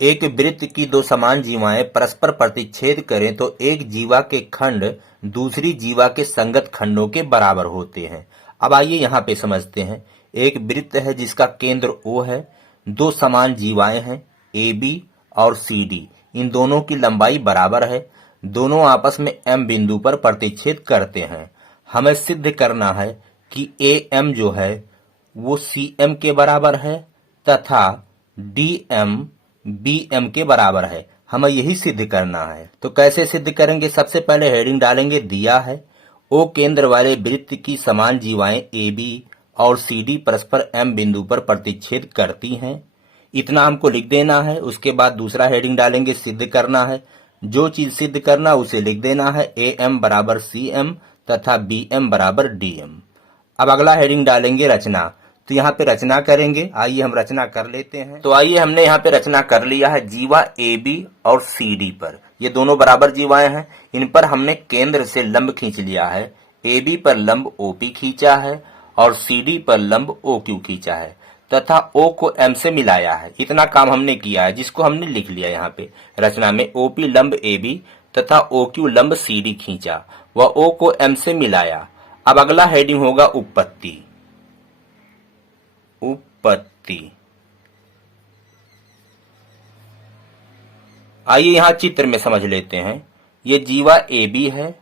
एक वृत्त की दो समान जीवाएं परस्पर प्रतिच्छेद करें तो एक जीवा के खंड दूसरी जीवा के संगत खंडों के बराबर होते हैं। अब आइए यहाँ पे समझते हैं। एक वृत्त है जिसका केंद्र O है, दो समान जीवाएं हैं AB और CD, इन दोनों की लंबाई बराबर है, दोनों आपस में M बिंदु पर प्रतिच्छेद करते हैं। हमें सिद्ध करना है कि AM जो है वो CM के बराबर है तथा DM BM के बराबर है। हमें यही सिद्ध करना है। तो कैसे सिद्ध करेंगे? सबसे पहले हेडिंग डालेंगे दिया है O केंद्र वाले वृत्त की समान जीवाएं AB और CD परस्पर M बिंदु पर प्रतिच्छेद करती हैं। इतना हमको लिख देना है। उसके बाद दूसरा हेडिंग डालेंगे सिद्ध करना है। जो चीज सिद्ध करना उसे लिख देना है, AM बराबर CM तथा BM बराबर DM। अब अगला हेडिंग डालेंगे रचना। तो यहाँ पे रचना करेंगे। आइए हम रचना कर लेते हैं। तो आइए हमने यहाँ पे रचना कर लिया है। जीवा AB और CD पर, ये दोनों बराबर जीवाएं हैं, इन पर हमने केंद्र से लंब खींच लिया है। AB पर लंब OP खींचा है और CD पर लंब OQ खींचा है तथा O को M से मिलाया है। इतना काम हमने किया है, जिसको हमने लिख लिया यहाँ पे रचना में। OP लंब AB तथा OQ लंब CD खींचा व O को M से मिलाया। अब अगला हेडिंग होगा उपपत्ति। उपपत्ति। आइए यहाँ चित्र में समझ लेते हैं। ये जीवा AB है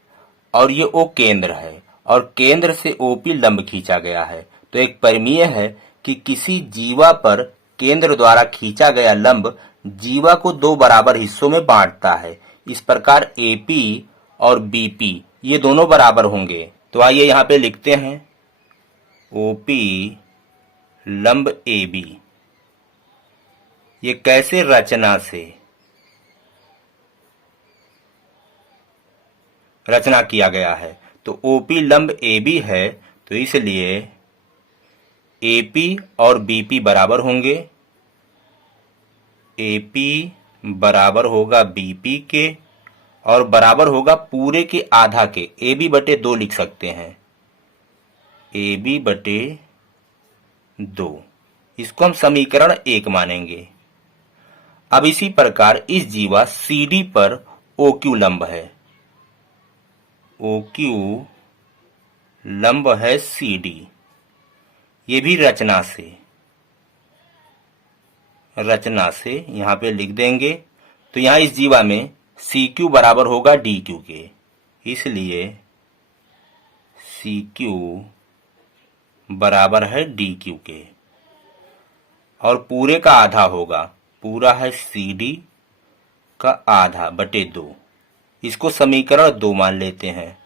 और ये O केंद्र है और केंद्र से OP लंब खींचा गया है। तो एक परिमेय है कि किसी जीवा पर केंद्र द्वारा खींचा गया लंब जीवा को दो बराबर हिस्सों में बांटता है। इस प्रकार AP और BP ये दोनों बराबर होंगे। तो आइए यहाँ पे लिखते हैं OP लंब AB। ये कैसे? रचना से रचना किया गया है। तो OP लंब AB है तो इसलिए AP और BP बराबर होंगे। AP बराबर होगा BP के और बराबर होगा पूरे के आधा के। AB बटे 2 लिख सकते हैं, AB बटे 2। इसको हम समीकरण 1 मानेंगे। अब इसी प्रकार इस जीवा CD पर OQ लंब है, OQ लंब है CD। ये भी रचना से यहाँ पे लिख देंगे। तो यहाँ इस जीवा में CQ बराबर होगा DQ के, इसलिए CQ बराबर है DQ के और पूरे का आधा होगा, पूरा है CD का आधा बटे 2। इसको समीकरण 2 मान लेते हैं।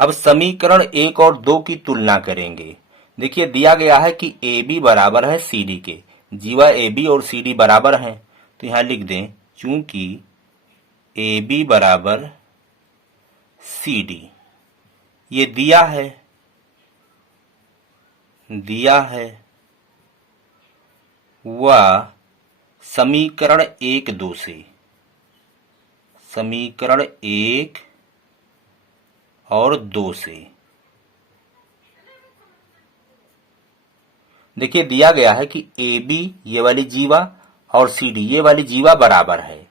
अब समीकरण 1 और 2 की तुलना करेंगे। देखिए दिया गया है कि AB बराबर है CD के। जीवा AB और CD बराबर हैं तो यहाँ लिख दें चूंकि AB बराबर CD ये दिया है वह समीकरण 1 और 2 से देखिए दिया गया है कि AB ये वाली जीवा और CD ये वाली जीवा बराबर है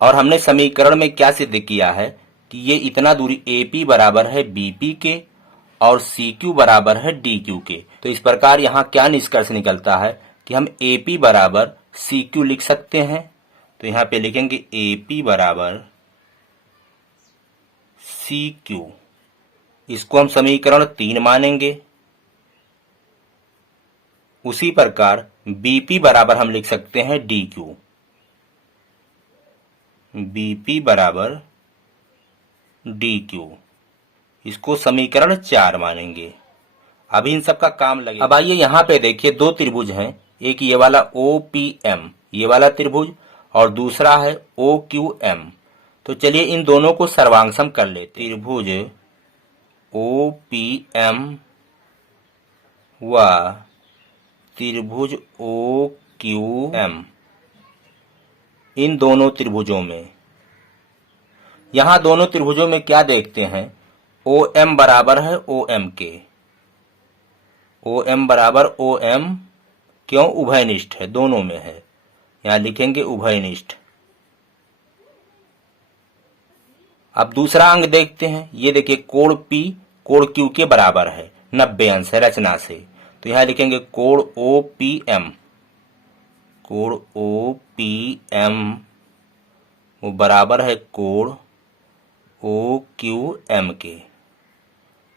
और हमने समीकरण में क्या सिद्ध किया है कि ये इतना दूरी AP बराबर है BP के और CQ बराबर है DQ के। तो इस प्रकार यहाँ क्या निष्कर्ष निकलता है कि हम AP बराबर CQ लिख सकते हैं। तो यहाँ पे लिखेंगे AP बराबर CQ। इसको हम समीकरण 3 मानेंगे। उसी प्रकार BP बराबर हम लिख सकते हैं DQ, BP बराबर DQ। इसको समीकरण 4 मानेंगे। अब इन सब का काम लगेगा। अब आइए यहाँ पे देखिए दो त्रिभुज हैं, एक ये वाला OPM ये वाला त्रिभुज और दूसरा है OQM। तो चलिए इन दोनों को सर्वांगसम कर लेते। त्रिभुज OPM व त्रिभुज OQM, इन दोनों त्रिभुजों में, यहां दोनों त्रिभुजों में क्या देखते हैं, OM बराबर है OM के, OM बराबर OM क्यों? उभयनिष्ठ है, दोनों में है। यहां लिखेंगे उभयनिष्ठ। अब दूसरा अंग देखते हैं। ये देखिए कोण P कोण Q के बराबर है, 90 अंश है रचना से। तो यहां लिखेंगे कोण OPM, कोण OPM वो बराबर है कोण OQM के,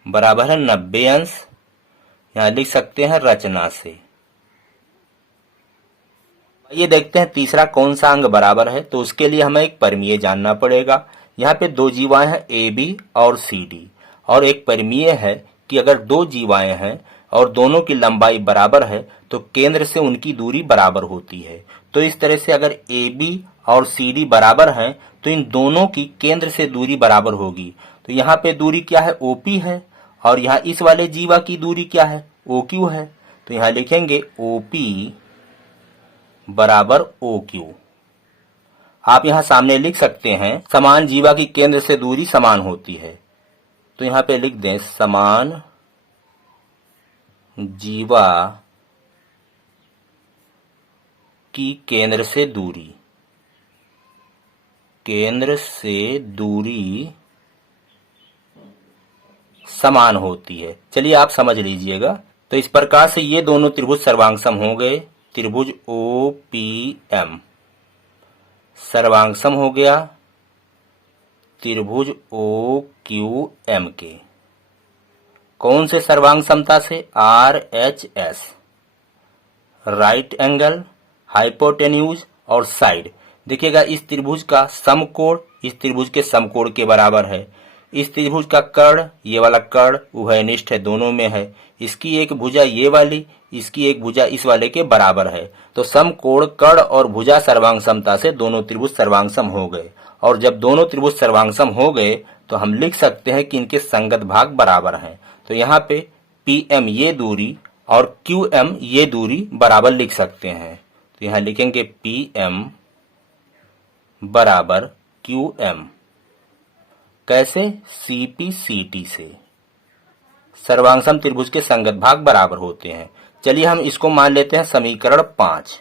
बराबर है 90 अंश। यहां लिख सकते हैं रचना से। ये देखते हैं तीसरा कौन सा अंग बराबर है। तो उसके लिए हमें एक परिमेय जानना पड़ेगा। यहाँ पे दो जीवाएं हैं AB और CD, और एक परिमेय है कि अगर दो जीवाएं हैं और दोनों की लंबाई बराबर है तो केंद्र से उनकी दूरी बराबर होती है। तो इस तरह से अगर AB और CD बराबर हैं तो इन दोनों की केंद्र से दूरी बराबर होगी। तो यहाँ पे दूरी क्या है, OP है, और यहाँ इस वाले जीवा की दूरी क्या है, OQ है। तो यहाँ लिखेंगे OP बराबर OQ। आप यहां सामने लिख सकते हैं समान जीवा की केंद्र से दूरी समान होती है। तो यहां पे लिख दें समान जीवा की केंद्र से दूरी, केंद्र से दूरी समान होती है। चलिए आप समझ लीजिएगा। तो इस प्रकार से ये दोनों त्रिभुज सर्वांगसम हो गए। त्रिभुज OPM सर्वांगसम हो गया त्रिभुज OQM के। कौन से सर्वांग समता से, RHS, राइट एंगल, हाइपोटेन्यूज और साइड। देखिएगा इस त्रिभुज का समकोण इस त्रिभुज के समकोण के बराबर है। इस त्रिभुज का कर्ण, ये वाला कर्ण उभयनिष्ठ है, दोनों में है। इसकी एक भुजा ये वाली, इसकी एक भुजा इस वाले के बराबर है। तो समकोण, कर्ण और भुजा सर्वांग समता से दोनों त्रिभुज सर्वांगसम हो गए। और जब दोनों त्रिभुज सर्वांगसम हो गए तो हम लिख सकते हैं कि इनके संगत भाग बराबर हैं। तो यहाँ पे PM ये दूरी और QM ये दूरी बराबर लिख सकते हैं। तो यहाँ लिखेंगे PM बराबर QM। कैसे, CP CT से। सर्वांगसम त्रिभुज के संगत भाग बराबर होते हैं। चलिए हम इसको मान लेते हैं समीकरण 5।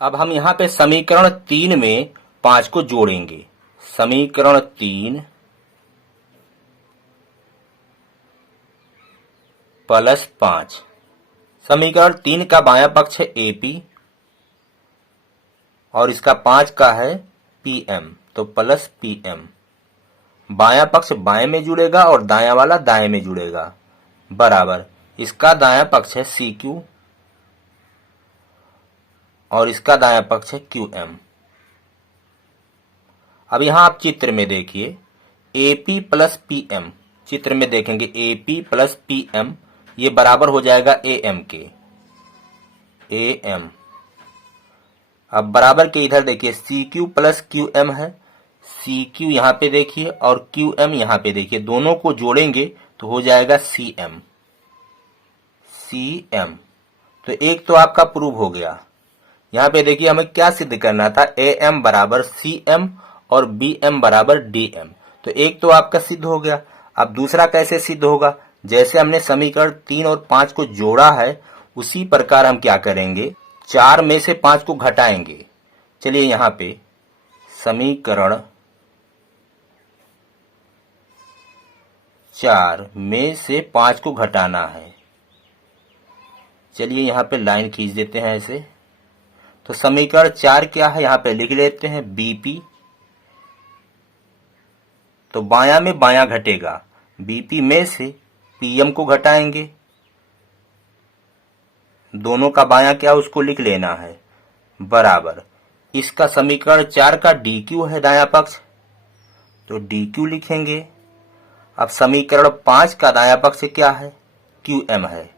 अब हम यहाँ पे समीकरण 3 में 5 को जोड़ेंगे। समीकरण 3 प्लस 5। समीकरण 3 का बायां पक्ष है AP और इसका 5 का है PM, तो प्लस PM। बायां पक्ष बाएं में जुड़ेगा और दायां वाला दाएं में जुड़ेगा, बराबर इसका दायां पक्ष है CQ और इसका दायां पक्ष है QM। अब यहां आप चित्र में देखिए AP प्लस PM, चित्र में देखेंगे AP प्लस PM ये बराबर हो जाएगा AM के, AM। अब बराबर के इधर देखिए CQ प्लस QM है, CQ यहां पे देखिए और QM यहां पे देखिए, दोनों को जोड़ेंगे तो हो जाएगा CM। तो एक तो आपका प्रूव हो गया। यहां पे देखिए हमें क्या सिद्ध करना था, AM बराबर CM और BM बराबर DM। तो एक तो आपका सिद्ध हो गया। अब दूसरा कैसे सिद्ध होगा, जैसे हमने समीकरण 3 और 5 को जोड़ा है उसी प्रकार हम क्या करेंगे, 4 में से 5 को घटाएंगे। चलिए यहां पे समीकरण 4 में से 5 को घटाना है। चलिए यहां पे लाइन खींच देते हैं ऐसे। तो समीकरण 4 क्या है, यहां पे लिख लेते हैं BP। तो बायां में बायां घटेगा, BP में से PM को घटाएंगे, दोनों का बायां क्या उसको लिख लेना है, बराबर इसका समीकरण 4 का DQ है दायां पक्ष, तो DQ लिखेंगे। अब समीकरण 5 का दायां पक्ष क्या है, QM है,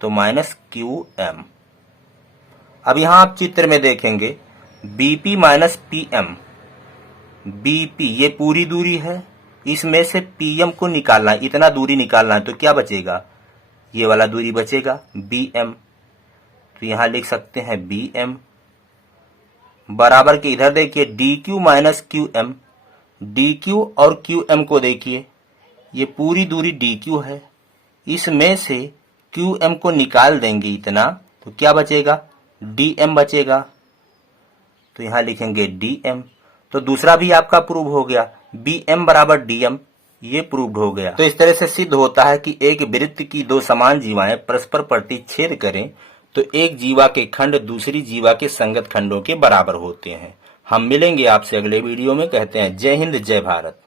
तो माइनस QM। अब यहां आप चित्र में देखेंगे BP माइनस PM, BP ये पूरी दूरी है, इसमें से PM को निकालना है, इतना दूरी निकालना है, तो क्या बचेगा, ये वाला दूरी बचेगा BM। तो यहां लिख सकते हैं BM बराबर के इधर देखिए DQ माइनस QM, DQ और QM को देखिए, ये पूरी दूरी DQ है, इसमें से QM को निकाल देंगे इतना, तो क्या बचेगा, DM बचेगा। तो यहाँ लिखेंगे DM। तो दूसरा भी आपका प्रूव हो गया, BM बराबर DM, ये प्रूव्ड हो गया। तो इस तरह से सिद्ध होता है कि एक वृत्त की दो समान जीवाएं परस्पर प्रतिच्छेद करें तो एक जीवा के खंड दूसरी जीवा के संगत खंडों के बराबर होते हैं। हम मिलेंगे आपसे अगले वीडियो में। कहते हैं जय हिंद, जय भारत।